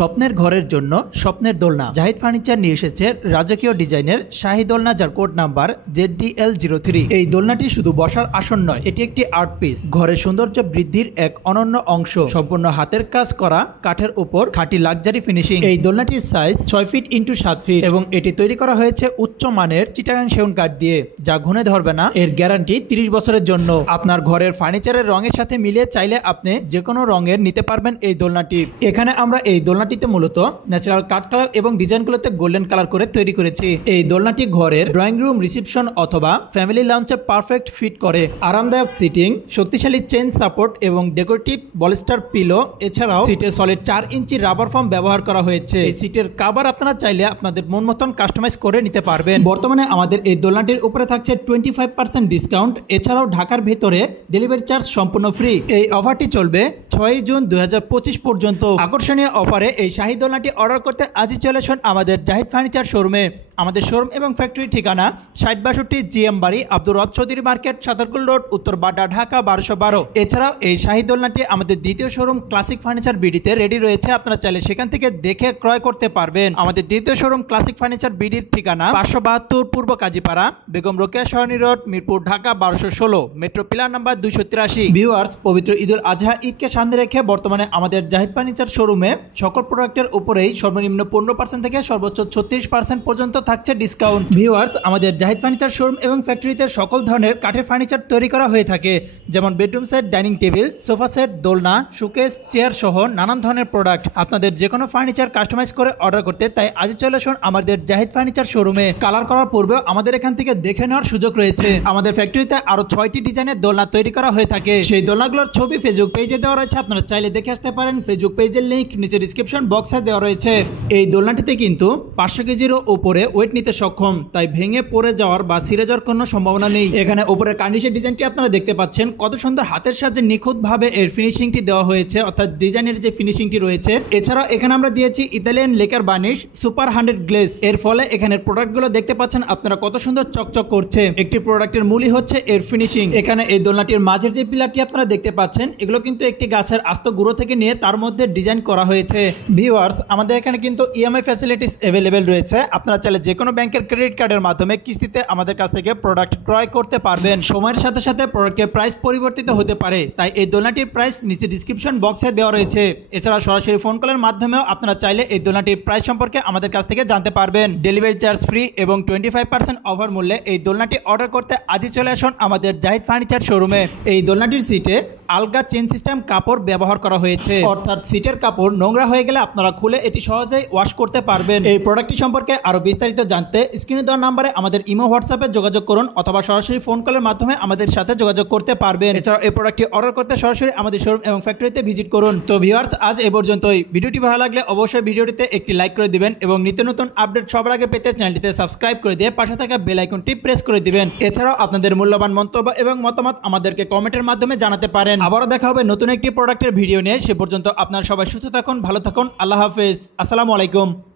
স্বপ্নের ঘরের জন্য স্বপ্নের দোলনা জাহিদ ফার্নিচার নিয়ে এসেছে রাজকীয় ডিজাইনের শাহী দোলনা, যার কোড নাম্বার ZDL03। এই দোলনাটি শুধু বসার আসন নয়, এটি একটি আর্ট পিস, ঘরের সৌন্দর্য বৃদ্ধির এক অনন্য অংশ। সম্পূর্ণ হাতের কাজ করা কাঠের উপর খাঁটি লাক্সারি ফিনিশিং। এই দোলনাটির সাইজ 6 ফিট ইন্টু 7 ফিট এবং এটি তৈরি করা হয়েছে উচ্চ মানের চিটাগাং সেগুন কাঠ দিয়ে, যা ঘুনে ধরবে না। এর গ্যারান্টি 30 বছরের জন্য। আপনার ঘরের ফার্নিচারের রঙের সাথে মিলিয়ে চাইলে আপনি যে কোনো রঙের নিতে পারবেন এই দোলনাটি। এখানে আমরা এই দোলনাটিতে মূলত ন্যাচারাল কাঠ কালার এবং ডিজাইনগুলোতে গোল্ডেন কালার করে তৈরি করেছি। এই দোলনাটি ঘরের ড্রয়িং রুম, রিসেপশন অথবা ফ্যামিলি লাউঞ্জে পারফেক্ট ফিট করে। আরামদায়ক সিটিং, শক্তিশালী চেন সাপোর্ট এবং ডেকোরেটিভ বলিস্টার পিলো। এছাড়াও সিটে সলিড 4 ইঞ্চি রাবার ফোম ব্যবহার করা হয়েছে। এই সিটের কভার আপনারা চাইলে আপনাদের মন মতন কাস্টমাইজ করে নিতে পারবেন। বর্তমানে আমাদের এই দোলনাটির উপরে থাকছে 25% ডিসকাউন্ট। এছাড়াও ঢাকার ভেতরে ডেলিভারি চার্জ সম্পূর্ণ ফ্রি। এই অফারটি চলবে 6 জুন 2025 পর্যন্ত। আকর্ষণীয় অফারে এই শাহী দোলনাটি অর্ডার করতে আজই চলে আসুন আমাদের জাহিদ ফার্নিচার শোরুমে। আমাদের শোরুম এবং ফ্যাক্টরি ঠিকানা 6062 GM বাড়ি, আব্দুর রব চৌধুরী মার্কেট, সাতারকুল রোড, উত্তর বাড্ডা, ঢাকা 1212। এছাড়াও এই শাহী দোলনাটি আমাদের দ্বিতীয় শোরুম ক্লাসিক ফার্নিচার বিডিতে রেডি রয়েছে। আপনারা চাইলে সেখান থেকে দেখে ক্রয় করতে পারবেন। আমাদের দ্বিতীয় শোরুম ক্লাসিক ফার্নিচার বিডির ঠিকানা 572 পূর্ব Kazipara, Begum Rokeya Sarani road, Mirpur, Dhaka 1216, metro pillar number 283। Viewers, পবিত্র ঈদুল আজহা ঈদকে সামনে রেখে বর্তমানে আমাদের জাহিদ ফার্নিচার শোরুমে সকল প্রোডাক্টের উপরেই সর্বনিম্ন 15% থেকে সর্বোচ্চ 36% পর্যন্ত থাকছে ডিসকাউন্ট। ভিউয়ার্স, আমাদের জাহিদ ফার্নিচার শোরুম এবং ফ্যাক্টরিতে সকল ধরনের কাঠের ফার্নিচার তৈরি করা হয়ে থাকে, যেমন bedroom set, dining table, sofa set, দোলনা, শোকেস, চেয়ার সহ নানান ধরনের প্রোডাক্ট। আপনাদের যে কোনো ফার্নিচার কাস্টমাইজ করে অর্ডার করতে তাই আজই চলে আসুন আমাদের জাহিদ ফার্নিচার শোরুমে। কালার করার পূর্বেও আমাদের এখান থেকে দেখে নেওয়ার সুযোগ রয়েছে। আমাদের ফ্যাক্টরিতে আরো 6টি ডিজাইনের দোলনা তৈরি করা হয়ে থাকে। সেই দোলনাগুলোর ছবি ফেসবুক পেজে দেওয়া রয়েছে, আপনারা চাইলে দেখে আসতে পারেন। ফেসবুক পেজের লিংক নিচে ডিসক্রিপশন বক্সে দেওয়া রয়েছে। এই দোলনাটিতে কিন্তু 500 কেজিরও উপরে ওয়েট নিতে সক্ষম, তাই ভেঙে পড়ে যাওয়ার বা ছিঁড়ে যাওয়ার কোনো সম্ভাবনা নেই। এখানে উপরে কার্নিশের ডিজাইনটি আপনারা দেখতে পাচ্ছেন, কত সুন্দর হাতের সাহায্যে নিখুঁতভাবে এর ফিনিশিংটি দেওয়া হয়েছে, অর্থাৎ ডিজাইনের যে ফিনিশিংটি রয়েছে। এছাড়াও এখানে আমরা দিয়েছি Italian lacquer varnish super 100 glaze. এর ফলে এখানের প্রোডাক্টগুলো দেখতে পাচ্ছেন আপনারা কত সুন্দর চকচক করছে। একটি প্রোডাক্টের মূলই হচ্ছে এর ফিনিশিং। এখানে এই দোলনাটির মাঝের যে পিলারটি আপনারা দেখতে পাচ্ছেন, এগুলো কিন্তু একটি গাছের আস্ত গুঁড়ো থেকে নিয়ে তার মধ্যে ডিজাইন করা হয়েছে। ভিউয়ার্স, আমাদের এখানে কিন্তু ইএমআই ফ্যাসিলিটিস অ্যাভেলেবেল রয়েছে। আপনারা চাইলে যে কোনো ব্যাংকের ক্রেডিট কার্ডের মাধ্যমে কিস্তিতে আমাদের কাছ থেকে প্রোডাক্ট ক্রয় করতে পারবেন। সময়ের সাথে সাথে প্রোডাক্টের প্রাইস পরিবর্তিত হতে পারে, তাই এই দোলনাটির প্রাইস নিচে ডিসক্রিপশন বক্সে দেওয়া রয়েছে। এছাড়া সরাসরি ফোন কলের মাধ্যমেও আপনারা চাইলে এই দোলনাটির প্রাইস সম্পর্কে আমাদের কাছ থেকে জানতে পারবেন। ডেলিভারি চার্জ ফ্রি এবং 25% অফার মূল্যে এই দোলনাটি অর্ডার করতে আজই চলে আসুন আমাদের জাহিদ ফার্নিচার শোরুমে। এই দোলনাটির সিটে আলগা চেন সিস্টেম কাপড় ব্যবহার করা হয়েছে, অর্থাৎ সিটের কাপড় নোংরা হয়ে গেলে আপনারা খুলে এটি সহজেই ওয়াশ করতে পারবেন। এই প্রোডাক্টটি সম্পর্কে আরো বিস্তারিত জানতে স্ক্রিনে দেওয়া নম্বরে আমাদের ইমো, হোয়াটসঅ্যাপে যোগাযোগ করুন অথবা সরাসরি ফোন কলের মাধ্যমে আমাদের সাথে যোগাযোগ করতে পারবেন। এছাড়াও এই প্রোডাক্টটি অর্ডার করতে সরাসরি আমাদের শোরুম এবং ফ্যাক্টরিতে ভিজিট করুন। তো ভিউয়ার্স, আজ এ পর্যন্তই। ভিডিওটি ভালো লাগলে অবশ্যই ভিডিওটিতে একটি লাইক করে দিবেন এবং নিত্য নতুন আপডেট সবার আগে পেতে চ্যানেলটিতে সাবস্ক্রাইব করে দিয়ে পাশে থাকা বেল আইকনটি প্রেস করে দিবেন। এছাড়াও আপনাদের মূল্যবান মন্তব্য এবং মতামত আমাদেরকে কমেন্টের মাধ্যমে জানাতে পারেন। আবারও দেখা হবে নতুন একটি প্রোডাক্টের ভিডিও নিয়ে। সে পর্যন্ত আপনারা সবাই সুস্থ থাকুন, ভালো থাকুন। আল্লাহ হাফেজ, আসসালামু আলাইকুম।